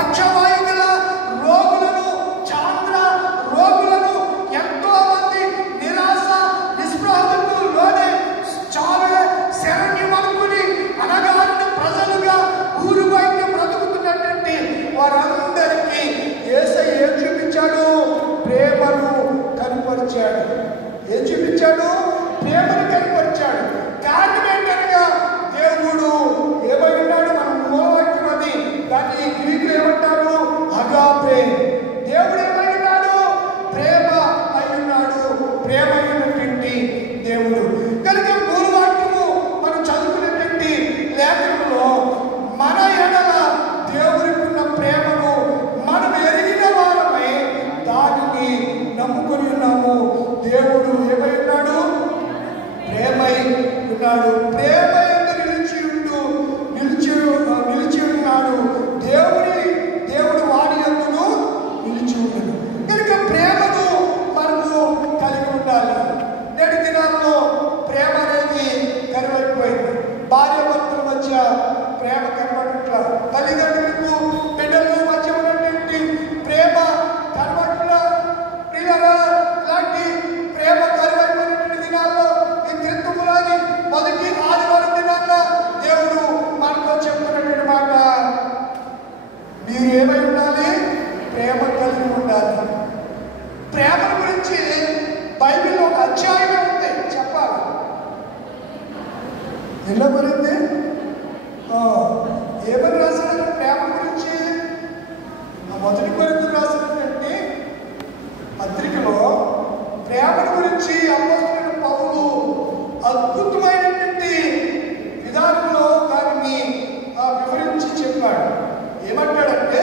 పక్షవాయువు గల రోగులను, చాంద్ర రోగులను, ఎంతో మంది నిరాశ నిస్పృహలకు లోనే చావే శరణ్యం అనుకుని అనగారిన ప్రజలుగా ఊరు బయట బ్రతుకుతున్నటువంటి వారందరికీ యేసయ్య ఏం చూపించాడు? ప్రేమను కనపరిచాడు. ఏం చూపించాడు? ప్రేమను కనపరిచాడు. కారణం ఏంటనగా దేవుడు ఏమై ఉన్నాడు? మనం మూలవాక్యం అది, దాన్ని గ్రీకులు ఏమంటారు? అగాపే. దేవుడు ఏమై ఉన్నాడు? ప్రేమ అయి ఉన్నాడు. ప్రేమ అయినటువంటి దేవుడు. కనుక మూలవాక్యము మనం చదువుకున్నటువంటి లేఖనంలో మన ఎడల దేవుడికి ఉన్న ప్రేమను మనం ఎరిగిన వారమై దానిని నమ్ముకొని ఉన్నాము. దేవుడు ఏమై ఉన్నాడు? ప్రేమై ఉన్నాడు. ప్రేమ నిలిచి ఉన్నాడు. దేవుడు వాడి యందును నిలిచి ఉన్నాడు. కనుక ప్రేమను మనము కలిగి ఉండాలి. నేటి దినాల్లో ప్రేమ అనేది కరువైపోయింది. భార్య భర్తల మధ్య ప్రేమ కనబడట్ల, తల్లిదండ్రులకు బిడ్డల మధ్య ఉన్నటువంటి ప్రేమ కనబడట్ల. ఇలాంటి ప్రేమ కరువైపోయినటువంటి దినాల్లో ఈ క్రిస్తుములని మొదటి ఆదివారం దినాల్లో దేవుడు మనతో చెప్తున్నటువంటి మాట, మీరు ఏమై ఉండాలి? ప్రేమ కలిగి ఉండాలి. ప్రేమ గురించి బైబిల్లో ఒక అధ్యాయం ఉంది, చెప్పాలి. ఎలా గురించి ఏమని రాశారు ప్రేమ గురించి? మొదటి కొరింథీయులకు రాసినటువంటి పత్రికలో ప్రేమ గురించి అపోస్తలుడైన పౌలు అద్భుతమైనటువంటి విధానంలో దానిని వివరించి చెప్పాడు. ఏమంటాడంటే,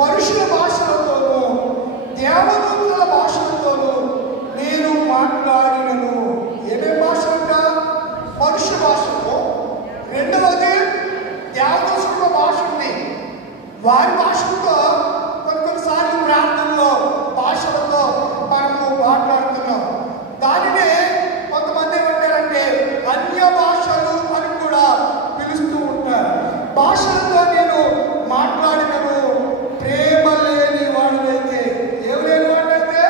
మనుషుల భాషలతోనూ దేవదూతల భాషలతోనూ నేను మాట్లాడినను. ఏమేం భాషలంట? మనుష్య భాషలో. రెండవది దేవదూతల భాష ఉంది. వారి భాషలతో కొన్నిసార్లు ప్రార్థనలో భాషలతో మనము మాట్లాడుతున్నాం. దానినే కొంతమంది ఏమంటారంటే అన్య భాషలు అని కూడా పిలుస్తూ ఉంటారు. భాషలతో నేను మాట్లాడినను. ప్రేమ లేని వాడినైతే, ఏం లేని వాడినైతే?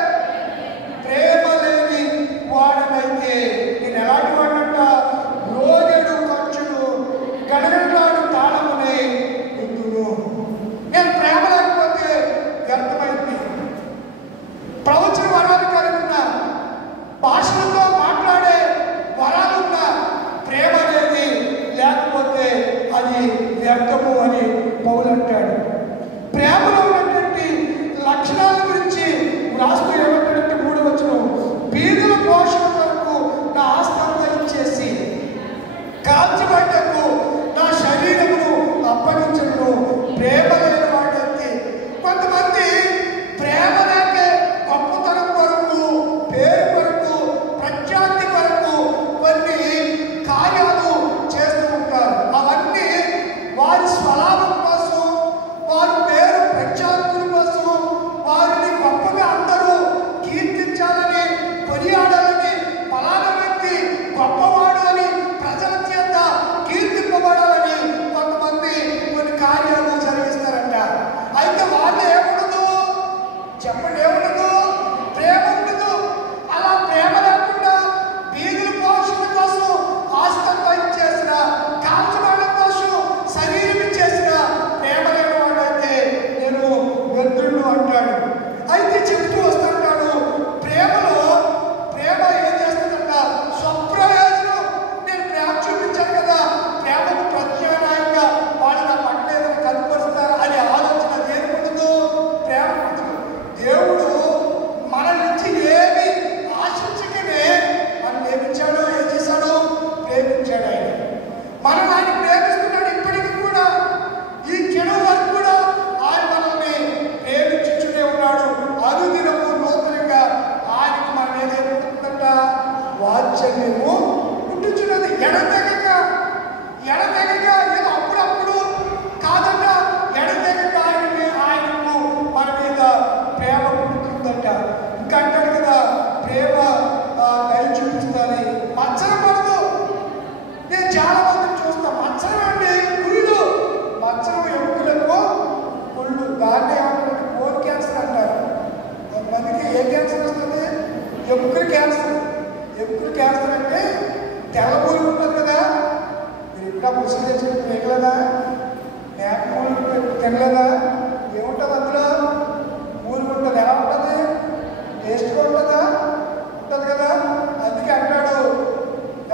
ప్రేమ లేని వాడినైతే నేను ఎలాంటి వాడినంట? రోగెడు ఖర్చును గడగడలాడు తాళమునే ఎత్తును. నేను ప్రేమ లేకపోతే వ్యర్థమైంది. ప్రవచన వరాలు కలిగిన తినలేదా? ఏముంటుంది అందులో? ఊరికి ఉంటుంది. ఎలా ఉంటుంది? టేస్ట్గా ఉంటుందా? ఉంటుంది కదా. అందుకే అంటాడు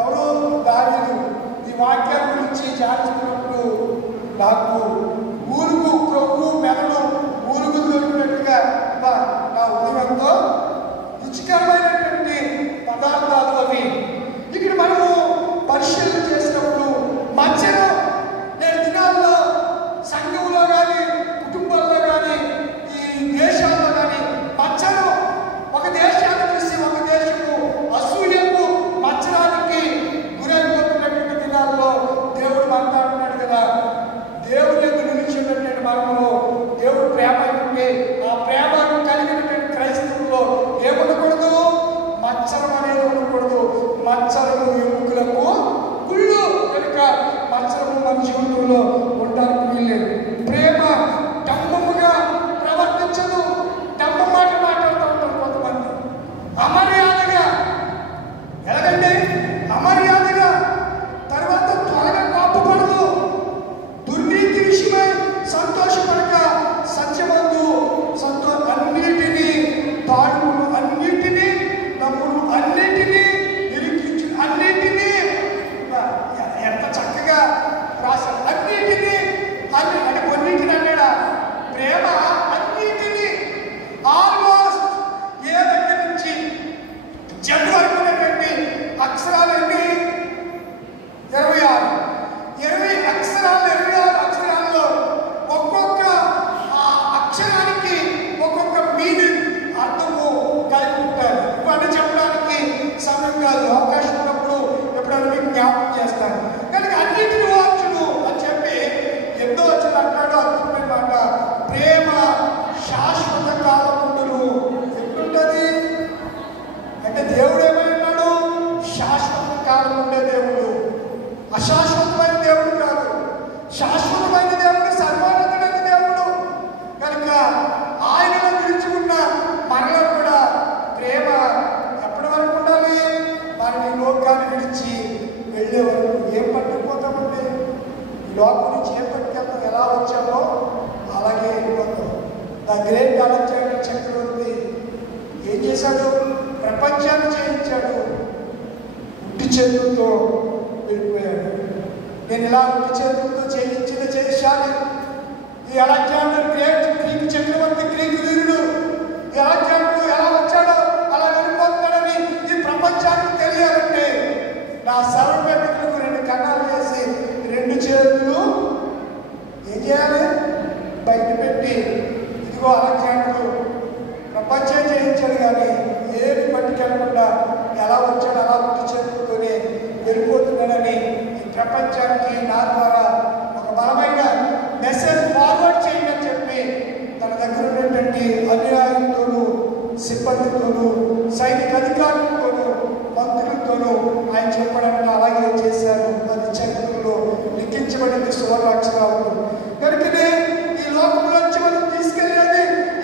ఎవరు? దావీదు ఈ వాక్యాల గురించి ధ్యానించినప్పుడు నాకు ఊరుకు క్రొవ్వు మెదడు ఊరుకు దొరికినట్టుగా నా ఉదయంతో రుచికరమైనటువంటి పదార్థాలు అవి. ఇక్కడ మనము పరిశీలన చేసినప్పుడు మధ్యలో నేను దినాల్లో సంఘంలో కానీ కుటుంబాల్లో కానీ ఈ దేశాల్లో కానీ మధ్యలో ఒక దేశాన్ని చూసి ఒక దేశము అసూయకు మచ్చడానికి గురైపోతున్నటువంటి దినాల్లో దేవుడు మాట్లాడుతున్నాడు కదా. దేవుడు ఎందుకు నిలిచినటువంటి మనములో దేవుడు ప్రేమ ఉంటే ఆ ప్రేమను కలిగినటువంటి క్రైస్తవుల్లో ఏముండకూడదు? మచ్చరం అనేది ఉండకూడదు. మచ్చరము ఎముకలకు కుళ్ళు కనుక మచ్చరము మన జీవితంలో ఉండడానికి వీల్లేదు. ప్రేమ డంబముగా ప్రవర్తించదు. డంబ మాట మాట్లాడుతూ ఉంటారు కొంతమంది. అమర్యాదగా ఎలాగండి? అమర్యాదగా. తర్వాత త్వరగా కోపపడదు. దుర్నీతి విషయమై సంతోషపడక సత్యమందు అన్నిటినీ తాడు అన్నిటినీ నమ్ముడు అన్నిటినీ నిరీక్షించు అన్నిటినీ ఎంత చక్కగా రాశారు. అన్నిటినీ అంటే కొన్నిటిని అన్నాడా? ప్రేమ అన్నిటినీ ఆల్మోస్ట్ ఏ దగ్గర నుంచి జడ్ వరకు ఉన్నటువంటి అక్షరాలన్నీ 26 అక్షరాలు 26 అక్షరాల్లో ఒక్కొక్క అక్షరానికి ఒక్కొక్క మీనింగ్ అర్థము కలిగి ఉంటారు. ఇవన్నీ చెప్పడానికి సమయం కాదు. అవకాశం ఉన్నప్పుడు ఎప్పుడైనా మీకు జ్ఞాపకం చేస్తాను. కనుక అన్నిటిని వార్చును అని చెప్పి ఎంతో వచ్చిన అంటాడు. అర్థమైన మాట ప్రేమ శాశ్వత కాలం ఉండును. ఎట్లుంటుంది అంటే దేవుడు ఏమైనాడు? శాశ్వత కాలం ఉండే దేవుడు. అశాశ్వతమైన దేవుడు కాదు. శాశ్వతమైన దేవుడు, సర్వోన్నతమైన దేవుడు. కనుక ఆయనలో నిలిచి ఉన్న మనలో కూడా ప్రేమ ఎప్పటి వరకు ఉండాలి? మనని లోకాన్ని విడిచి వెళ్ళే వరకు. ఏం పట్టుకుపోతామండి? ఈ లోకం నుంచి ఏం పట్టుకెళ్తాం? ఎలా వచ్చామో అలాగే వెళ్ళిపోతాం. ద గ్రేట్ అలెగ్జాండర్ చక్రవర్తి ఏం చేశాడు? ప్రపంచాన్ని జయించాడు. ఉట్టి చేతులతో వెళ్ళిపోయాడు. నేను ఇలా ఉట్టి చేతులతో జయించిన చేశాను. ఈ అలెగ్జాండర్ గ్రేట్ గ్రీక్ చక్రవర్తి, గ్రీక్ వీరుడు ఈ అలెగ్జాండర్ ఎలా వచ్చాడో అలా వెళ్ళిపోతున్నాడని ఈ ప్రపంచానికి తెలియాలంటే నా సర్వపెట్టుకు 2 కన్నాలు చేసి 2 చేతులు ఏం చేయాలి? బయట పెట్టి ఇదిగో అలెగ్జాండర్ ప్రపంచం జయించాడు కానీ ఏమి పట్టుకెళ్ళకుండా ఎలా వచ్చాడు అలా ఉట్టి చేతులతోనే వెళ్ళిపోతున్నాడని ఈ ప్రపంచానికి నా ద్వారా ఒక బలమైన మెసేజ్ ఫార్వర్డ్ చేయండి అని చెప్పి తన దగ్గర ఉన్నటువంటి అనుయాయులతోనూ సిబ్బందితోనూ సైనిక అధికారులతోనూ మంత్రులతోనూ ఆయన చెప్పడానికి అలాగే చేశారు. అది చరిత్రలో లిఖించబడింది సువర్ణాక్షరాలు. కనుకనే ఈ లోకంలోంచి మనం తీసుకెళ్ళేది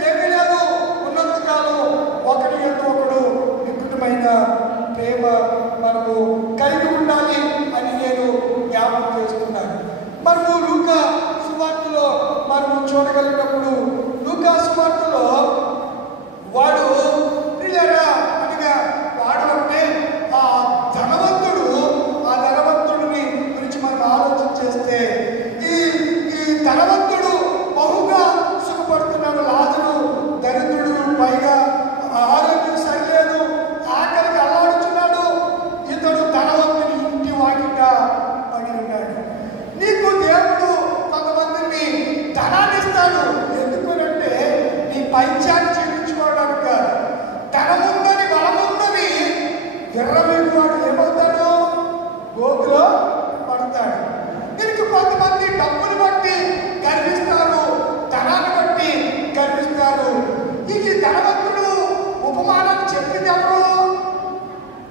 ఏమీ లేదు. ఉన్నంతకాలం ఒకరి ఎందు ఒకడు నిపుణమైన ప్రేమ మనము కలిగి ఉండాలి అని నేను జ్ఞాపకం చేస్తున్నాను. మనము లూకా సువార్తలో మనము చూడగలిగినప్పుడు లూకా సువార్తలో వాడు ప్రియులారా అనగా వాడు అంటే ఆ ధనవంతుడు, ఆ ధనవంతుడిని గురించి మనం ఆలోచన చేస్తే ఈ ధనవంతుడు బహుగా సుఖపడుతున్నాడు. లాజరు దరిద్రుడు, పైగా ఆరోగ్యం సరిలేదు, ఆకలికి అల్లాడుతున్నాడు. ఇతడు ధనవంతుని ఇంటి వాకిట పడి ఉన్నాడు. నీకు దేవుడు కొంతమందిని ధనాన్ని ఇస్తాడు. ఎందుకనంటే నీ పైచాన్ని చేయించుకోవడానికి కాదు. ధనముందని బలముందని ఎర్రవేవాడు ఏమవుతాడు? గోతులో పడతాడు. దీనికి కొంతమంది డబ్బులు బట్టి గర్విస్తారు, ధనాన్ని బట్టి గర్విస్తారు. ఈ ధనవంతుడు ఉపమానాన్ని చెప్పింది ఎవరు?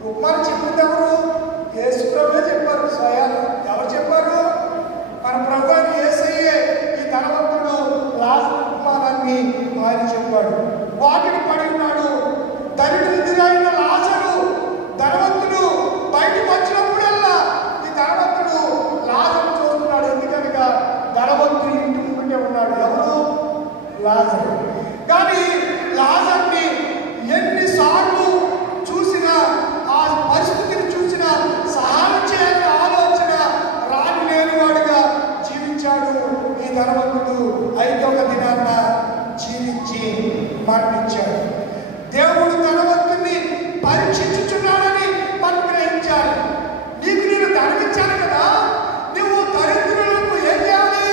ఉపమానం చెప్పింది ఎవరు? యేసు ప్రభువే చెప్పారు. స్వయాలు ఎవరు చెప్పారు? మన ప్రభువు యేసయ్యే ఈ ధనవంతుడు లాజరు ఉపమానాన్ని ఆయన చెప్పాడు. వాటిని పడి ఉన్నాడు. దరిద్రుడైన లాజరు ధనవంతుడు బయటకు వచ్చినప్పుడల్లా ఈ ధనవంతుడు లాజరు చూస్తున్నాడు. ఎందుకనగా ధనవంతుడు ఇంటి ముందుకే ఉన్నాడు. ఎవరు? లాజరు. కానీ లాజర్ని ఎన్నిసార్లు చూసినా, ఆ పరిస్థితిని చూసినా సహాయం చేయాలని ఆలోచన రాని లేనివాడుగా జీవించాడు ఈ ధనవంతుడు. 5వ దినాన జీవించి మరణించాడు. దేవుడు ధనవంతుని పరీక్షించుచున్నాడని మనం గ్రహించాలి. నీకు నేను ధనమిచ్చాను కదా, నువ్వు దరిద్రులకు ఏం చేయాలి?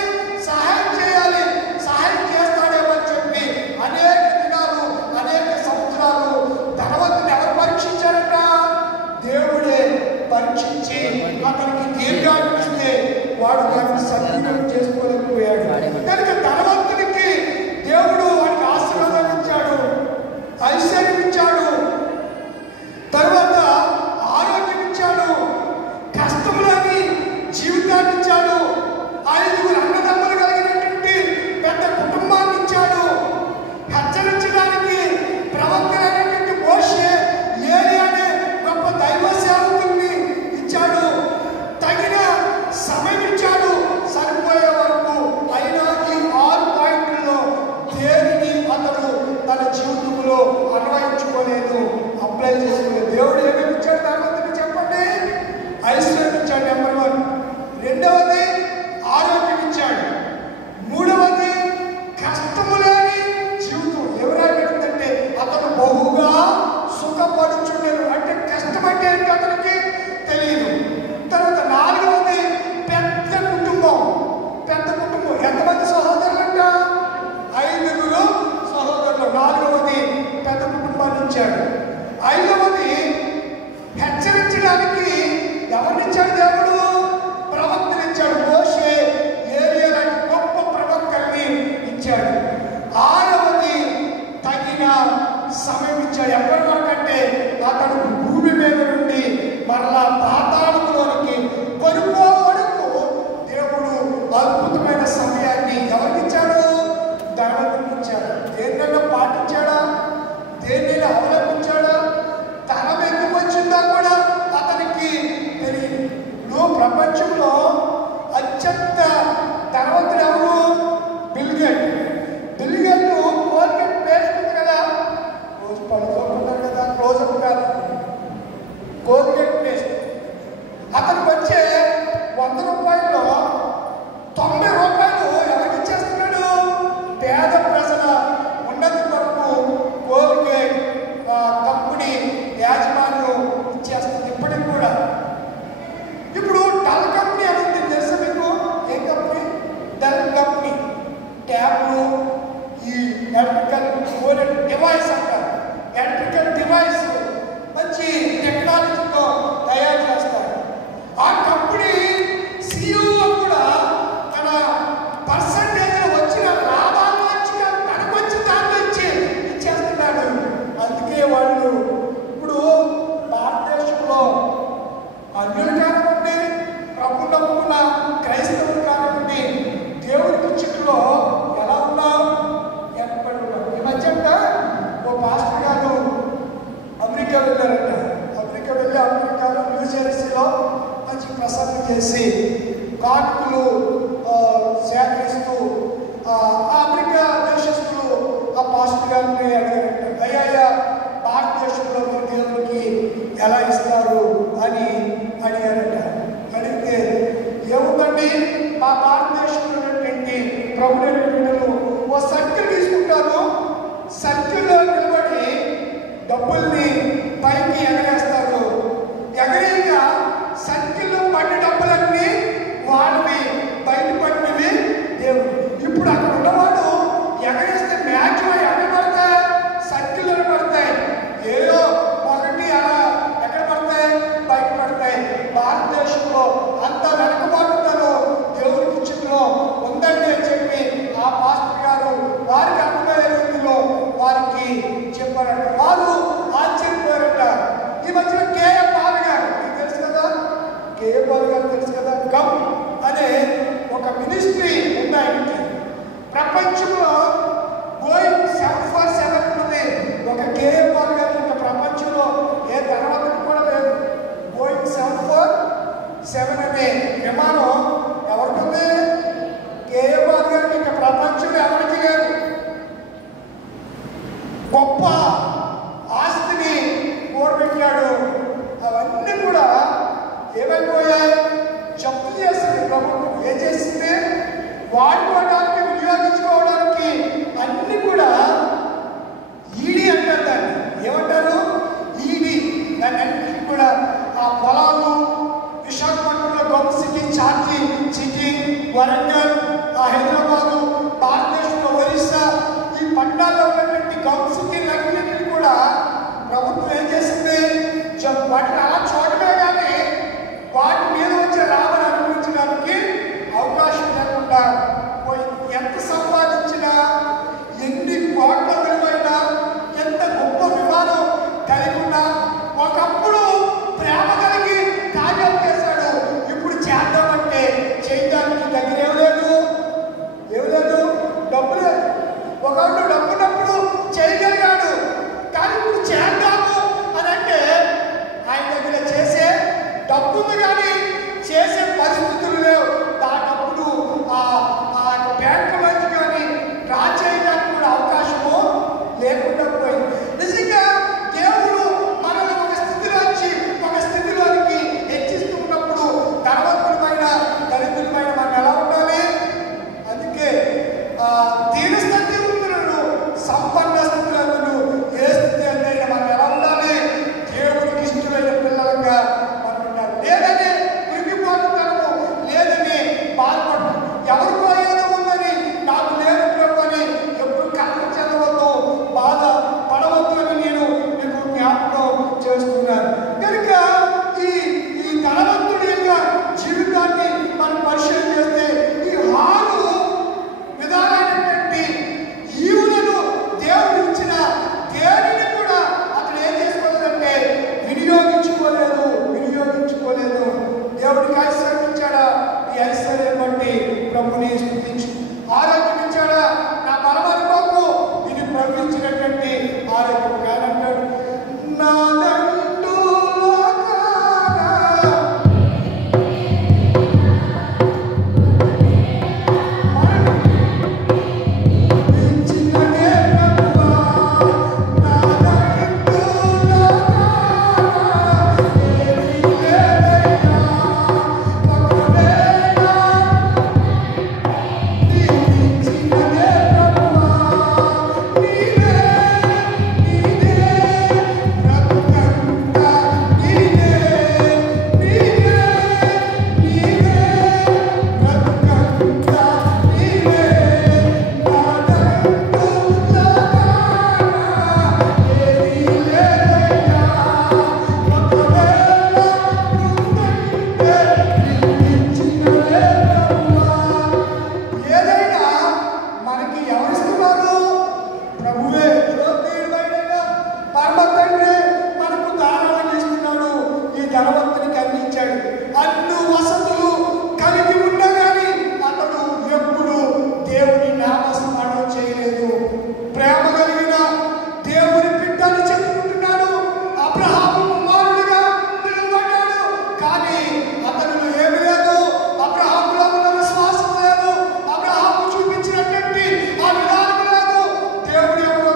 సహాయం చేయాలి. సహాయం చేస్తాడేమని చెప్పి అనేక దినాలు, అనేక సంవత్సరాలు ధనవంతుని ఎవరు పరీక్షించారట? దేవుడే పరీక్షించి అతనికి దీర్ఘాలు ఇస్తే వాడు దాన్ని సద్వినియోగం చేసుకోలేకపోయాడు. కనుక ధనవంతునికి దేవుడు వాడికి ఆశీర్వాదాన్ని ఇచ్చాడు, ఐశ్వర్యం ఇచ్చాడు, తర్వాత ఆరోగ్యం ఇచ్చాడు, కష్టంలోని జీవితాన్ని ఇచ్చాడు, 5 అన్నదమ్ములు కలిగినటువంటి పెద్ద కుటుంబాన్ని ఇచ్చాడు, హెచ్చరించడానికి ప్రవక్తలైనటువంటి మోషే, ఏలియా అనే గొప్ప దైవ సేవకుల్ని ఇచ్చాడు, తగిన సమయం ఇచ్చాడు సరిపోయే వరకు. అయినా ఈ 6 పాయింట్లలో దేనిని అతడు తన జీవితంలో అన్వయించుకోలేదు, అప్లై చేసుకోలేదు. దేవుడు ఏమేమి ఇచ్చాడు ధనవంతుడికి చెప్పండి? ఐశ్వర్యం ఇచ్చాడు, నెంబర్ 1. 2వది ఆరోగ్యం ఇచ్చాడు. 3వది కష్టము లేని జీవితం. ఎవరైనా అతను బహుగా సుఖపడుచుండేది. అంటే కష్టం అంటే ఏంటి అతనికి తెలియదు. తర్వాత 4వది పెద్ద కుటుంబం. పెద్ద కుటుంబం. ఎంతమంది సహోదరులంట? 5 సహోదరులు. 4వది పెద్ద కుటుంబాన్ని ఇచ్చాడు. 5వది హెచ్చరించడానికి ఎవరినిచ్చాడు దేవుడు? ప్రవక్తలు ఇచ్చాడు. మోషే, ఏలియా లాంటి గొప్ప ప్రవక్తల్ని ఇచ్చాడు. 6వది తగిన సమయం ఇచ్చాడు. ఎప్పటి వరకు అంటే అతడు భూమి మీద నుండి మరలా పాతాళంలోనికి కొనుక్కో వరకు దేవుడు అద్భుతమైన సమయాన్ని ఎవరికి ఇచ్చాడు? ధనవంతుడికి ఇచ్చాడు. దేన్నైనా పాటించాడా? దేన్నైనా అవలంబించాడా? ధనం ఎందుకు వచ్చిందా కూడా అతనికి తెలియదు. నువ్వు ప్రపంచంలో అత్యంత ధనవంతుడు ఎవరు? Bill Gate. Bill Gate Colgate paste ఉంది కదా, రోజు పడుకోకుంటారు కదా, క్లోజప్ కాదు, కోల్గేట్ పేస్ట్. అతనికి వచ్చే 100 రూపాయల్లో 90 రూపాయలు ఎవరికి ఇచ్చేస్తున్నాడు? పేద ప్రజల ఉన్నతి కొరకు కోల్గేట్ కంపెనీ యాజమాన్యం ఇచ్చేస్తుంది ఇప్పటికి కూడా. ఇప్పుడు డల్ కంపెనీ అనేది తెలుసా మీకు? ఏ కంపెనీ? Dell company. ట్యాబ్లు, ఈ ఎలక్ట్రికల్ డివైస్ అంటారు. ఎలక్ట్రికల్ డివైస్ మంచి టెక్నాలజీతో తయారు చేస్తారు. ఆ కంపెనీ CEO కూడా తన పర్సంటేజ్ వచ్చిన లాభాలు వచ్చి తనకు వచ్చి దాన్ని ఇచ్చేస్తున్నాడు. అందుకే వాళ్ళు ఇప్పుడు భారతదేశంలో అన్యులు కానివ్వండి, ప్రభు నమ్ముకున్న క్రైస్తవులు కానివ్వండి, దేవుడి దృష్టిలో ఎలా ఉన్నాం? ఏర్పడి ఉన్నాం. ఈ మధ్య ఓ పాస్టర్ గారు అమెరికా వెళ్ళారంట. అమెరికాలో న్యూజెర్సీలో మంచి ప్రసంగం చేసి కానుకలు సేకరిస్తూ అమెరికా దేశస్తులు ఆ పాస్టర్ గారిని అడిగారంట, అయ్యా భారతదేశంలో మీరు దేవుడికి ఎలా ఇస్తారు అని అడిగారంట. అడిగితే ఏముందండి, మా భారతదేశంలో ఉన్నటువంటి ప్రభుత్వ బిడ్డలు ఓ సర్కిల్ తీసుకుంటారు, సర్కిల్లో నిలబడి డబ్బుల్ని పైకి ఎగరేస్తారు. ఎగరేగా సర్కిల్లో పడిన డబ్బులన్నీ వాళ్ళవి బయటపడినవి దేవుడు. ఇప్పుడు అక్కడ ఉన్నవాడు ఎగరేస్తే మ్యాక్సిమం ఎక్కడ పడతాయి? సర్కిల్లో పడతాయి. ఏదో ఒకటి అలా ఎక్కడ పడతాయి? బయట పడతాయి. భారతదేశంలో అంత వెనకబాటుతారు దేవుడికి చిత్రంలో ఉందండి అని చెప్పి ఆ పాస్టర్ గారు వారికి అర్థమయ్యే రీతిలో వారికి చెప్పారంట. వారు ఆశ్చర్యపోయారంట. ఈ మధ్యన కేఎం బాల్ గారు తెలుసు కదా, కేఎం బాల్ గారు తెలుసు కదా, గమ్ అనే ఒక మినిస్ట్రీ ఉంది ఆయనకి. ప్రపంచంలో బోయింగ్ 747 ఉంది. ఒక కేఎం బాల్ గారు ఇంకా ప్రపంచంలో ఏ ధనవంతుడు కూడా లేదు. బోయింగ్ 747 అనే విమానం ఎవరికి ఉంది? కేఎం బాల్ గారికి ఇంకా ప్రపంచంలో ఎవరికి లేదు. తండాల్లో ఉన్నటువంటి గౌన్స్కి లగ్గులకి కూడా ప్రభుత్వం ఏం చేసింది? వాటిని అలా చూడమే కానీ వాటి మీద వచ్చే లాభాలు అనుభవించడానికి అవకాశం లేకుండా ఎంత సంపాదించినా, ఎన్ని కోట్ల విలువైనా, ఎంత గొప్ప విమానం కలిగి ఉన్నా ఒకప్పుడు ప్రేమ కలిగి కార్యాలు చేశాడు. ఇప్పుడు చేద్దామంటే చేయడానికి దగ్గర ఏమలేదు, డబ్బు లేదు. ఒకప్పుడు డబ్బున్నప్పుడు చేయగలిగాడు, కానీ ఇప్పుడు చేద్దాము అని అంటే ఆయన దగ్గర చేసే డబ్బు ఉంది కానీ చేసే పరిస్థితులు లేవు. ఆ డబ్బులు ఆ బ్యాంకులోంచి కానీ డ్రా చేయడానికి కూడా అవకాశము లేకుండా పోయింది. నిజంగా దేవుడు మనల్ని ఒక స్థితిలోనికి హెచ్చిస్తున్నప్పుడు ధనవంతులమైన దరిద్రులమైన మనం ఎలా ఉండాలి? అందుకే దీనస్థితి ఉంటున్నాడు, సంపన్న స్థితులను ఏ స్థితి అంటే మనం ఎలా ఉండాలి? దేవుడికి ఇష్టమైన పిల్లలుగా మనం ఉండాలి. లేదని విరిగిపోతున్నాము, లేదని బాధపడము. ఎవరికో ఏదో ఉందని నాకు లేదు ప్రభు అని ఎప్పుడు కథలు చదవద్దు, బాధ పడవద్దు అని నేను మీకు జ్ఞాపకం చేస్తున్నాను. కనుక ఈ ధనవంతుడి యొక్క జీవితాన్ని మనం పరిశీలన చేస్తే ఈ 6 విధాలైనటువంటి ఈవులను దేవుడు ఇచ్చిన దేనిని కూడా అతను ఏం చేసుకోలేదంటే వినియోగించుకోలేదు. దేవుడికి ఐశ్వర్యం ఇచ్చాడా? ఈ ఐశ్వర్యం బట్టి ప్రభుని స్తుతించు. ఆరోగ్యం ఇచ్చాడా? నా బలం అనుకోకు, ఇది ప్రభు ఇచ్చినటువంటి ఆరోగ్యం. కాదంటాడు నాదంటూ ధనవంతునికి అందించాడు. అన్ని వసతులు కలిగి ఉన్నా కానీ అతడు ఎప్పుడు దేవుని నామస్మరణ చేయలేదు. ప్రేమ కలిగిన దేవుని బిడ్డని చెప్పుకుంటున్నాడు. అబ్రహాము కుమారుడిగా పిలువబడ్డాడు, కానీ అతనిలో ఏమి లేదు. అబ్రహాములో ఉన్న విశ్వాసం లేదు. అబ్రహాము చూపించినటువంటి ఆ విధానం లేదు. దేవుడు ఎవరో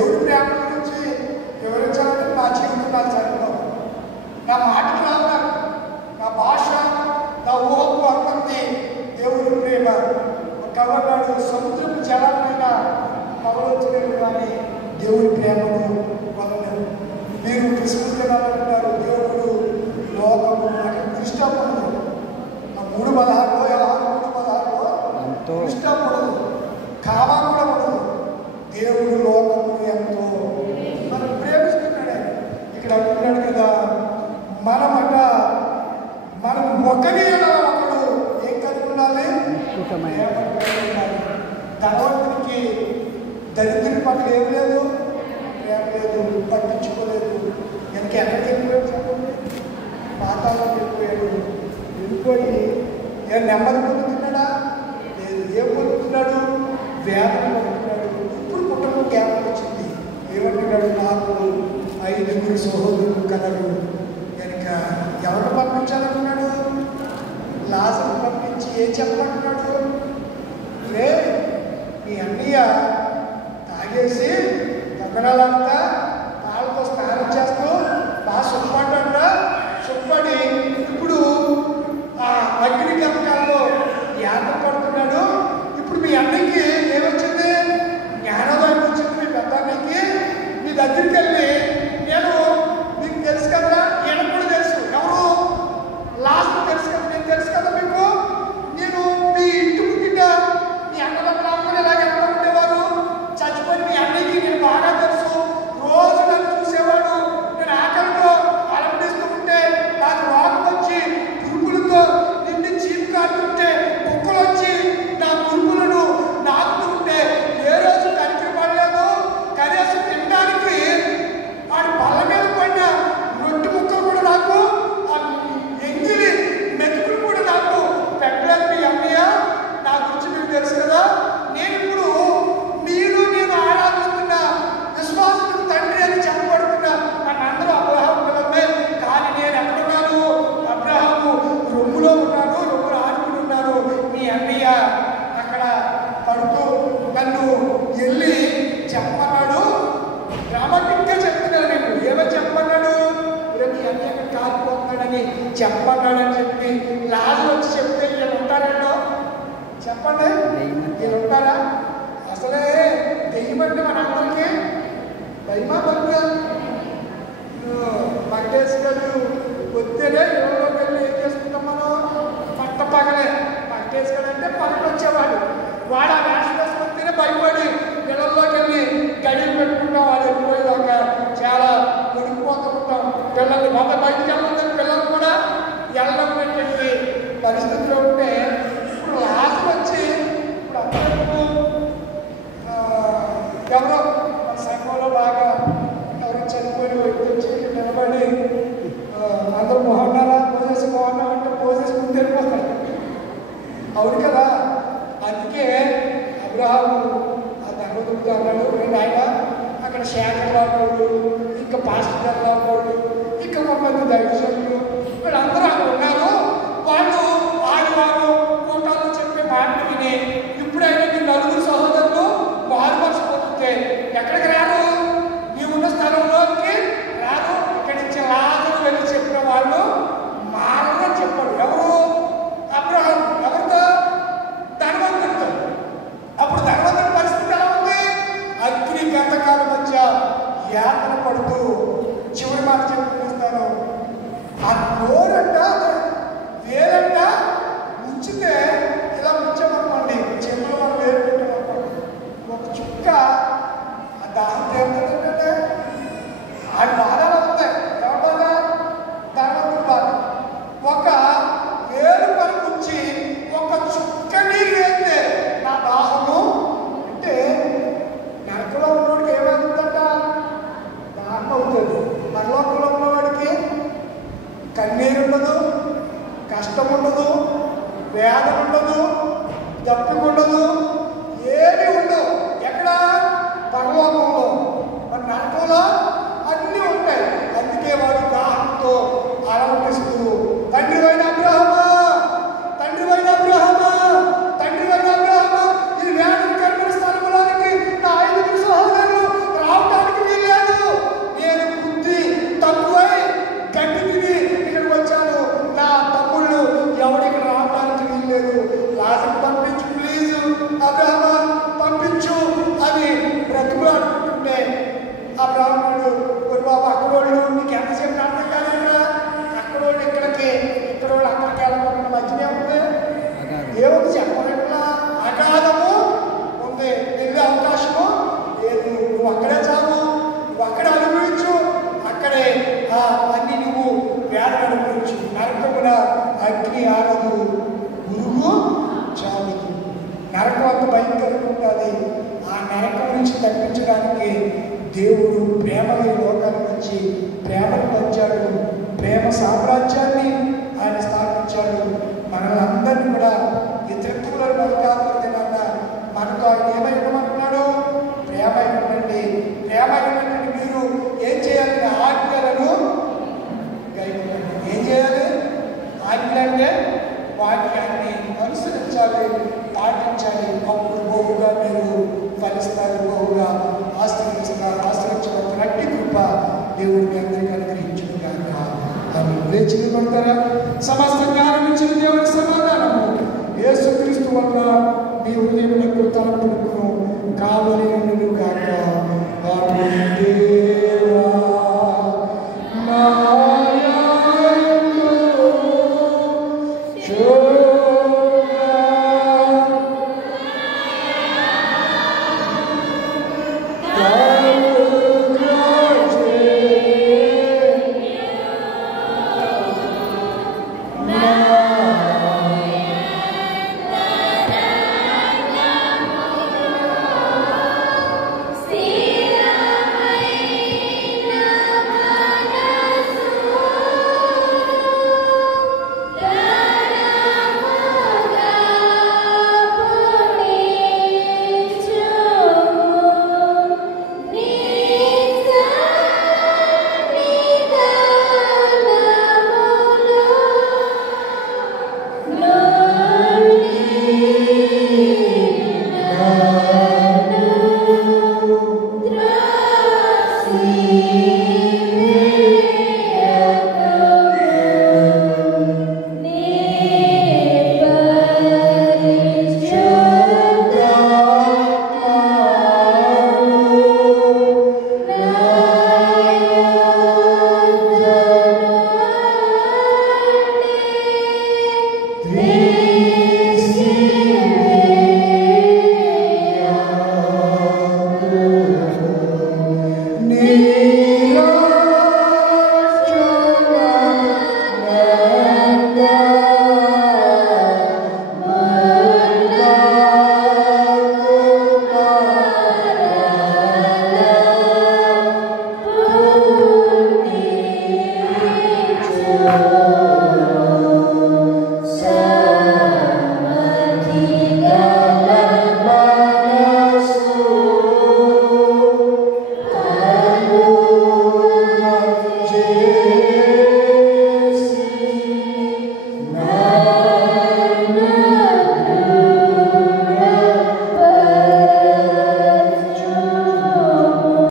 దేవుడి ప్రేమ గురించి వివరించాలంటే నా జీవితం నాకు సరిపోదు. నా మాటలు రావు, నా భాష, నా ఊహకు అందరిది దేవుడి ప్రేమ. కవన్నాడు సముద్రపు జలాలైన కవలొచ్చలేదు కానీ దేవుడి ప్రేమను వదలలేదు. మీరు క్రిస్మస్ దినాలంటున్నారు, దేవుడు లోకము అంటే ఇష్టపడదు. ఆ 3:16 ఇష్టపడదు, కావా కూడా పడదు. దేవుడు లోకము ఎంతో మనం ప్రేమిస్తున్నాడు. ఇక్కడ అంటున్నాడు కదా, మనం ఒకరి ఒకడు ఏం కలిగి ఉండాలి? ధనవంతునికి దరిద్రుడి పట్ల ఏం లేదు, ప్రేమ లేదు, పట్టించుకోలేదు. எனக்கு ఎక్కడికి వెళ్ళిపోయాడు చెప్పండి? పాతాళం వెళ్ళిపోయాడు. వెళ్ళిపోయి ఏం నెమ్మది పొందుతున్నాడా? లేదు. ఏం పొందుతున్నాడు? వేదన పొందుతున్నాడు. ఇప్పుడు కుటుంబం జ్ఞాపకం వచ్చింది. ఏమంటున్నాడు? నాకు 5 సహోదరులు కలరు. కనుక ఎవరు పంపించాలనుకున్నాడు? లాజరు పంపించి ఏం చెప్పమంటున్నాడు? లే, మీ అన్నయ్య తాగేసి దొంగనాలంతా కాళ్ళతో స్నానం చేస్తూ బాగా సుఖపడ్డా, సుఖపడి ఇప్పుడు ఆ అగ్ని గమకాల్లో యాత్ర పడుతున్నాడు. ఇప్పుడు మీ అన్నయ్యకి ఏమొచ్చింది? జ్ఞానోదయం వచ్చింది. మీ పెద్ద అన్నయ్యకి మీ దగ్గరికి వెళ్ళి, నేను మీకు తెలుసు కదా, నేను కూడా తెలుసు, ఎవరు లాస్ట్ తెలుసు కదా, నేను తెలుసు కదా మీకు, నేను మీ ఇంటి పుట్టిన మీ అన్నదమ్ములందరూ ఇలాగ ఎంత ఉండేవారు, చచ్చిపోయి మీ అన్నయ్యకి నేను బాగా తెలుసు. రోజు నన్ను చూసేవాడు. నేను ఆకలితో అలంపిస్తూ ఉంటే నాకు రోగం వచ్చి పురుగులతో నిండి చీపు కాడుతుంటే కుక్కలు వచ్చి నా పురుగులను నాకుతుంటే ఏ రోజు కనికి పడలేదు. కనీసం తినడానికి వాడి బల్ల మీద పడిన రొట్టె ముక్కలు కూడా నాకు, ఆ ఎంగిలి మెతుకులు కూడా నాకు పెట్టలేదు మీ అన్నయ్య. నా గురించి మీకు తెలుసు కదా. నేను ఇప్పుడు నేను ఆరాధిస్తున్న విశ్వాసులకు తండ్రి అని చెప్పబడుతున్నా. నన్ను అందరూ అబ్రహాము పిల్లలే, కానీ నేను ఎక్కడున్నాను? అబ్రహాము రొమ్ములో ఉన్నాను, రొమ్ములో ఆడుకుని ఉన్నాను. మీ అన్నయ్య అక్కడ పడుతూ నన్ను వెళ్ళి చెప్పమన్నాడు. డ్రామాటిక్గా చెప్తున్నాను. నేను ఏమని చెప్పమన్నాడు? మీ అన్నయ్య అక్కడ కాలిపోతున్నాడని చెప్పమన్నాడని చెప్పి లాజరు వచ్చి చెప్తే వీళ్ళు ఉంటారండో? చెప్పండి, వీళ్ళు ఉంటారా? అసలే దెయ్యమంటే మనందరికీ భయమా భక్తులు? వెంకటేశ్వరుడు వస్తేనే ఇళ్ళలోకి వెళ్ళి ఏం చేసుకుంటాం మనం? పట్ట పగలే. వెంకటేశ్వరుడు అంటే పగలు వచ్చేవాడు. వాడు ఆ వేషం వేసుకొస్తేనే భయపడి ఇళ్ళల్లోకి వెళ్ళి గడిలు పెట్టుకుంటాం. వాడు వెళ్ళిపోయేదాకా చాలా ఉడికిపోతూ ఉంటాం. పిల్లల్ని బయటికి వెళ్ళడం పిల్లలు కూడా వెళ్ళడం పరిస్థితిలో ఉంటే ఇప్పుడు లాస్ట్ వచ్చి ఇప్పుడు అందరూ ఎవరో మన సంఘంలో బాగా ఎవరు చనిపోయిన వ్యక్తి వచ్చి నిలబడి అందరూ మోహన్నారా పోసేసి మోహన్నా అంటే పోసేసి ముందు వెళ్ళిపోతారు. అవును కదా. అందుకే అబ్రహాము ఆ ధర్మదుడితో అన్నాడు, ఆయన అక్కడ శాఖలు అన్నాడు, ఇంకా పాస్టర్ గారు అన్నాడు, ఇంకా కొంతమంది దైవజనులు వీళ్ళందరూ అక్కడ ఉన్నారు. వాళ్ళు ఆదివారం కూటాలు చెప్పే మాటలు విని ఇప్పుడైనా మీ 4 సహోదరులు మారుమర్చిపోతుంటే ఎక్కడికి రారు? నీవున్న స్థలంలోకి రారు. ఇక్కడి నుంచి లాజరు వెళ్ళి చెప్పిన వాళ్ళు మారని చెప్పాడు. ఎవరు? అబ్రహాము. ఎవరితో? ధనవంతుడితో. అప్పుడు ధనవంతుడి పరిస్థితి ఎలా ఉంది? అగ్ని గంధకాల మధ్య యాతన పడుతూ చివరి మాట చెప్పిస్తాను. ఆ నోరంట వేరంట ఉంచితే ఇలా ఉంచామనుకోండి, చెవులు మనం వేరు పెట్టామనుకోండి, ఒక చుక్క ఆ దాహం తీరుతుందంటే ఆ బాధలు అవుతాయి. ఎవరి బాధ? ధనవంతుడి బాధ. ఒక వేరు పని ఉంచి ఒక చుక్క నీరు వేస్తే నా దాహము అంటే నరకలో ఉన్నవాడికి ఏమవుతుందంట? దాహం అవుతుంది. పరలోకంలో ఉన్నవాడికి కన్నీరు ఆ బ్రాహ్మణుడు, ఒక బాబు అక్కడోళ్ళు నీకు ఎంతసేపు అర్థం కాలేదా, అక్కడోళ్ళు ఇక్కడికి, ఇక్కడోళ్ళు అక్కడికి వెళ్ళకుండా మధ్యనే ఉంది, ఏముంది చెప్పకుండా అగాధము ఉంది, వెళ్ళే అవకాశము లేదు. నువ్వు అక్కడే చావు, నువ్వు అక్కడే అనుభవించు, అక్కడే అన్ని నువ్వు వేదన అనుభవించు. నరకమున అగ్ని ఆరదు, గురువు చావదు. నరకం అంత భయంకరంగా ఉంటుంది. ఆ నరకం నుంచి తప్పించడానికి దేవుడు ప్రేమలో ఈ లోకానికి వచ్చి ప్రేమను పంచాడు, ప్రేమ సామ్రాజ్యాన్ని ఆయన స్థాపించాడు. మనల్ని అందరినీ కూడా ఇతరులను బతకాలన్న మనకు ఆయన ఏమై ఇవ్వమంటున్నాడు? ప్రేమ ఇవ్వండి. ప్రేమ ఇవ్వండి. మీరు ఏం చేయాలి? ఆజ్ఞలను గైకొనండి. ఏం చేయాలి? ఆజ్ఞలు అంటే వాక్యాన్ని అనుసరించాలి, పాటించాలి. అప్పుడు బహుగా మీరు ఫలిస్తారు, బహుగా ఆశ్రయించబడినట్టి కృప దేవుడికి అందరికీ అనుగ్రహించును గాక. అని లేచిపడతారా? సమస్త జ్ఞానం ఇచ్చిన దేవుని సమాధానము యేసుక్రీస్తు వల్ల మీ హృదయములకు తలపుడుకును కావలి ఉండును గాక. Amen.